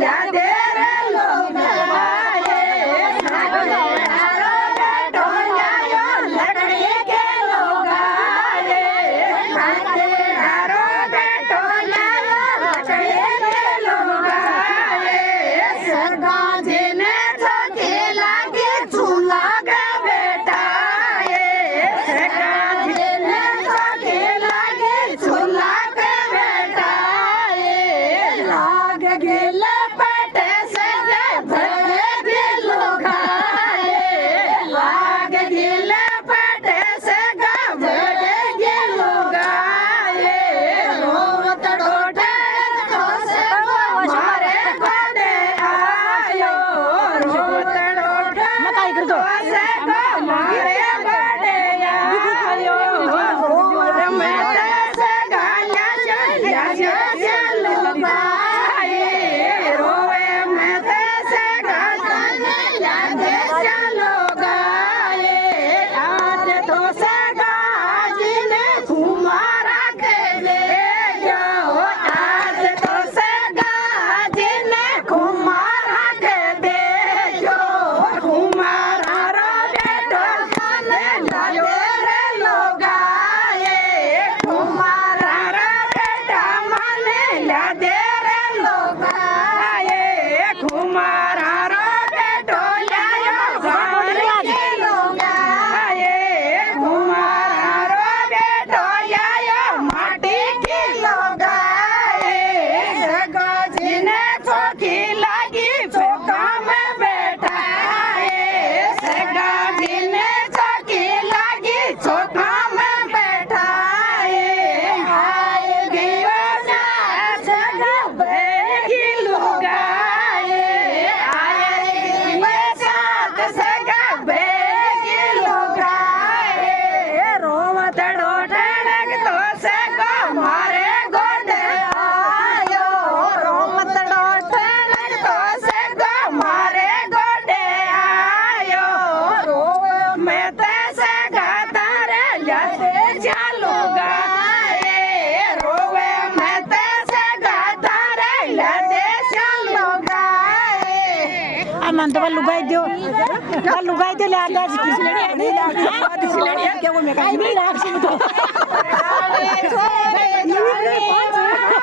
ल्या दे रे लोग आए सगारो बेटो ल्यायो लकड़ी के लोग आए सगारो बेटो ल्यायो लकड़ी के लोग आए सगा जिने चौकी लागी झूला गा बेटा सगा जिने चौकी लागी झूला गा बेटा लाग गेल पटे से भरे दिलो घाए लाग गेल पटे से भरे दिलो गाए रोवत डोटे तो से मारे गोडे आयो रोवत डोटे तो से मारे गोडे आयो रोवत में से गाया चलो बाए रोवे में से गाया चलो गाए आज तो से गाजी ने तुम्हारा के ले जाओ आज तो से गाजी ने तुम्हारा के दे जो तुम्हारा रो बेटो ने लायो रे लोग आए तुम्हारा रो बेटा माने ला दे रे लोग आए तुम्हारा रो बेटो लायो घरे के लोग आए तुम्हारा रो बेटो लायो माटी के लोग आए सगाजी ने चौकी लागी चौका में बैठा सगाजी ने चौकी लागी चौका में बैठा आए गयो सगा बेगी लोग आए साथ सगा बेगी लोग आए रोवत डोटनक तो सगा मारे गोडे आयो रोवत डोटनक तो सगा मारे गोडे आयो रोव में ते सगा तारे लते चालो गाए रोवे में ते सगा तारे लते चालो गाए मन तो लुगाई दो ले आदा नहीं